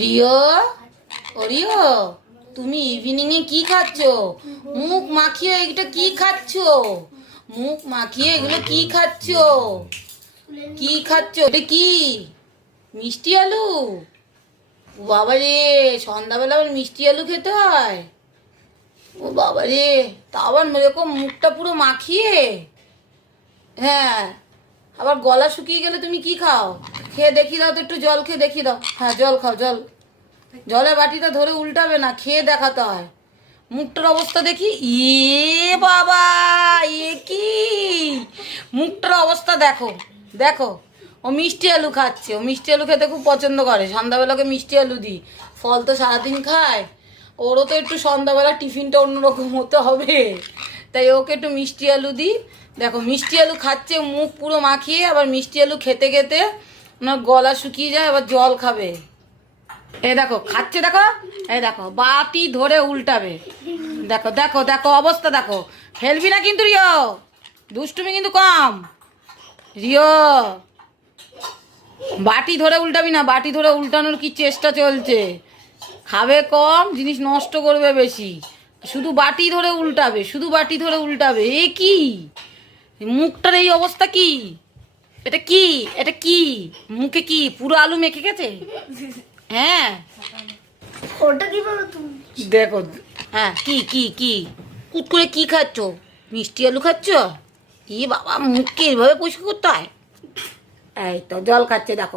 Rio, ও Rio, তুমি evening এ কি খাচ্ছ? মুখ মাখিয়ে এটা কি খাচ্ছ? মুখ মাখিয়ে এগুলো কি খাচ্ছ? কি খাচ্ছ? এটা কি মিষ্টি আলু? ও বাবা রে, সন্ধ্যাবেলা আবার মিষ্টি আলু খেতে হয়? ও বাবা রে, তা আবার এরকম মুখটা পুরো মাখিয়ে? হ্যাঁ, আবার গলা শুকিয়ে গেলে তুমি কি খাও? খেয়ে দেখিয়ে দাও তো, একটু জল খেয়ে দেখিয়ে দাও। হ্যাঁ, জল খাও, জল। জলের বাটিটা ধরে উল্টাবে না, খেয়ে দেখাতে হয়। মুখটার অবস্থা দেখি। বাবা, এ কি? মুখটার অবস্থা দেখো, দেখো। ও মিষ্টি আলু খাচ্ছে, ও মিষ্টি আলু খেতে খুব পছন্দ করে। সন্ধ্যাবেলাকে মিষ্টি আলু দিই। ফল তো সারাদিন খায়, ওরও তো একটু সন্ধ্যাবেলা টিফিনটা অন্যরকম হতে হবে, তাই ওকে একটু মিষ্টি আলু দিই। দেখো মিষ্টি আলু খাচ্ছে মুখ পুরো মাখিয়ে, আবার মিষ্টি আলু খেতে খেতে ওনার গলা শুকিয়ে যায়, আবার জল খাবে। এই দেখো খাচ্ছে, দেখো, এই দেখো বাটি ধরে উল্টাবে। দেখো দেখো দেখো অবস্থা দেখো। ফেলবি না কিন্তু রিও, দুষ্টুমি কিন্তু কম। রিও, বাটি ধরে উল্টাবি না, বাটি ধরে উল্টানোর কি চেষ্টা চলছে। খাবে কম, জিনিস নষ্ট করবে বেশি। শুধু বাটি ধরে উল্টাবে, শুধু বাটি ধরে উল্টাবে। এ কি? মুখটার এই অবস্থা কি? এটা কি? এটা কি? মুখে কি পুরো আলু মেখে গেছে? হ্যাঁ, ওটা কি বলো তুমি? দেখো। হ্যাঁ, কি কি কি কুট করে কি খাচ্ছ? মিষ্টি আলু খাচ্ছ? ই বাবা, মুখকে এইভাবে পরিষ্কার করতে হয়? এই তো জল খাচ্ছে, দেখো।